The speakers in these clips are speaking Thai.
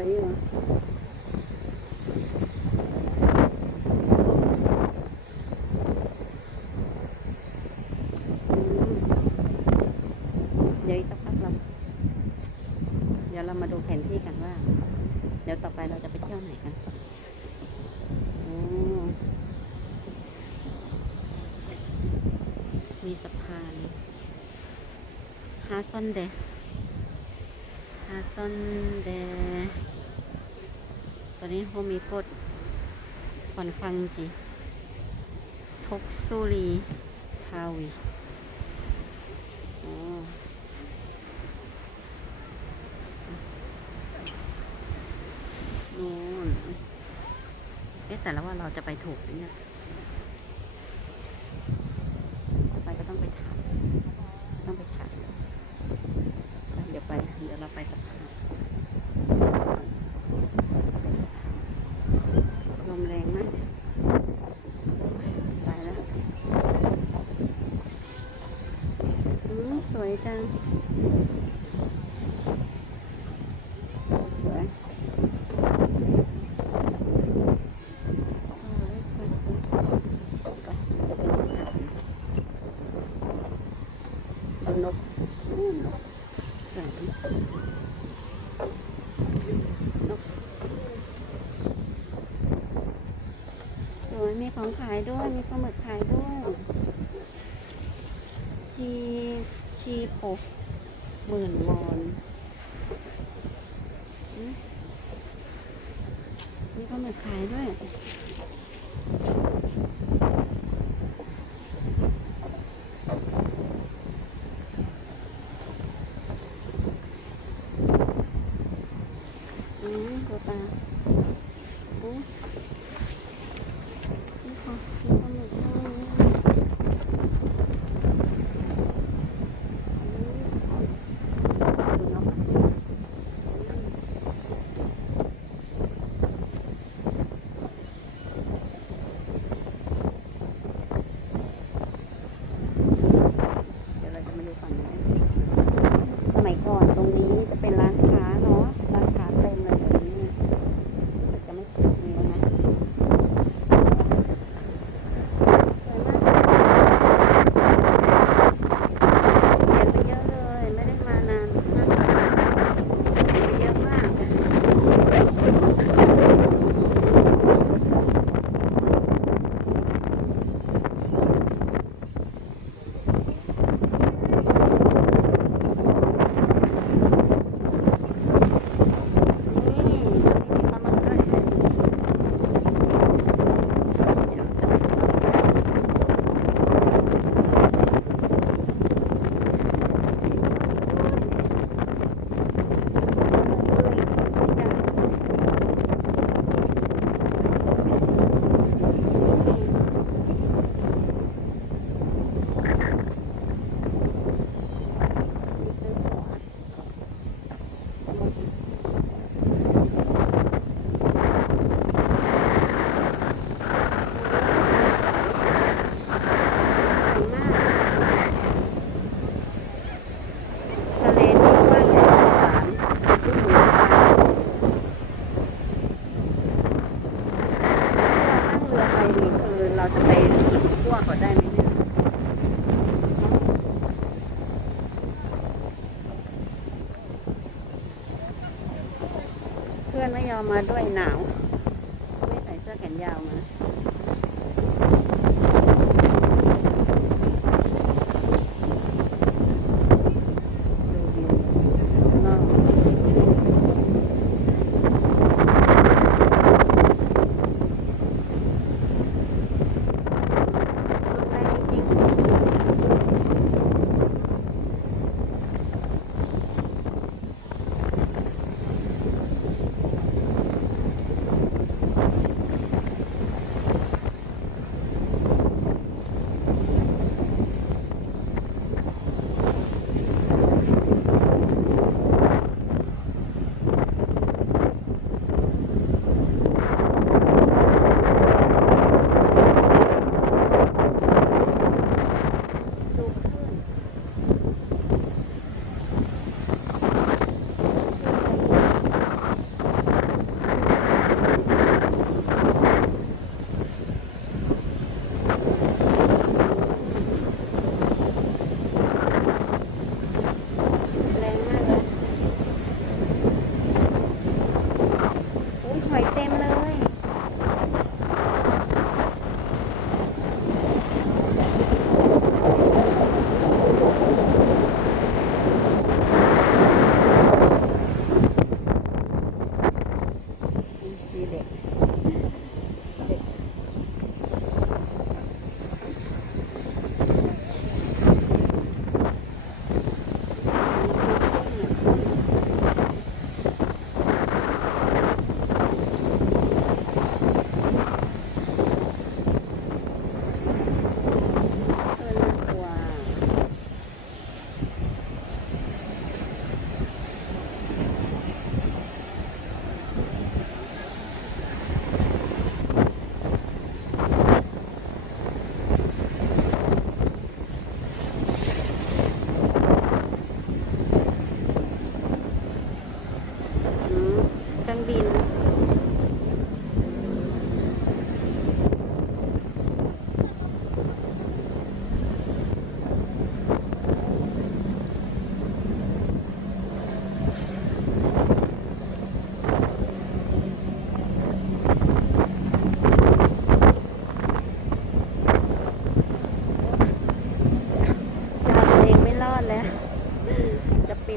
วยอยู่เดี๋ยวอีกสักพักเดี๋ยวเรามาดูแผนที่กันว่าเดี๋ยวต่อไปเราจะไปเที่ยวไหนกันมีสะพานฮาซอนเดตอนนี้โฮมีกดคอนฟังจีทกซูรีพาวีนู่นแต่แล้วว่าเราจะไปถูกไหมเนี่ยไปก็ต้องไปถามเดี๋ยวเราไปสะพานลมแรงมากไปแล้วสวยจังสวยนกสวยนกสวยมีของขายด้วยมีปลาหมึกขายด้วยชีโป10,000 วอนมีปลาหมึกขายด้วยตัวตานี่ค่ะมีปลาหมึกด้วยดูนกเดี๋ยวเราจะมาดูฝั่งนี้สมัยก่อนตรงนี้จะเป็นร้านค้าเนาะร้านค้าเต็มเลยเดี๋ยวนี้รู้สึกจะไม่มีแล้วนะสวยมากเปลี่ยนไปเยอะเลยไม่ได้มานานมากเปลี่ยนไปเยอะมากเราจะไปกินขั้วก่อนได้ไหมเนี่ยเพื่อนไม่ยอมมาด้วยหนาวไม่ใส่เสื้อแขนยาวมา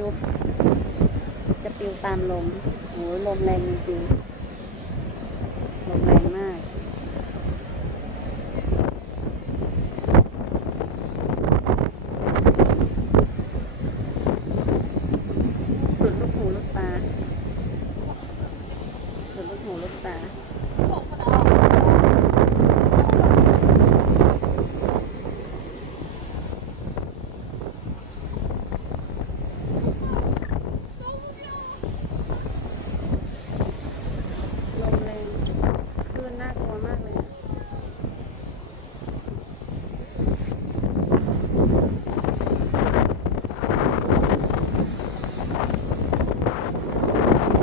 วจะปลิวตามลมโอ้ยลมแรงจริงๆ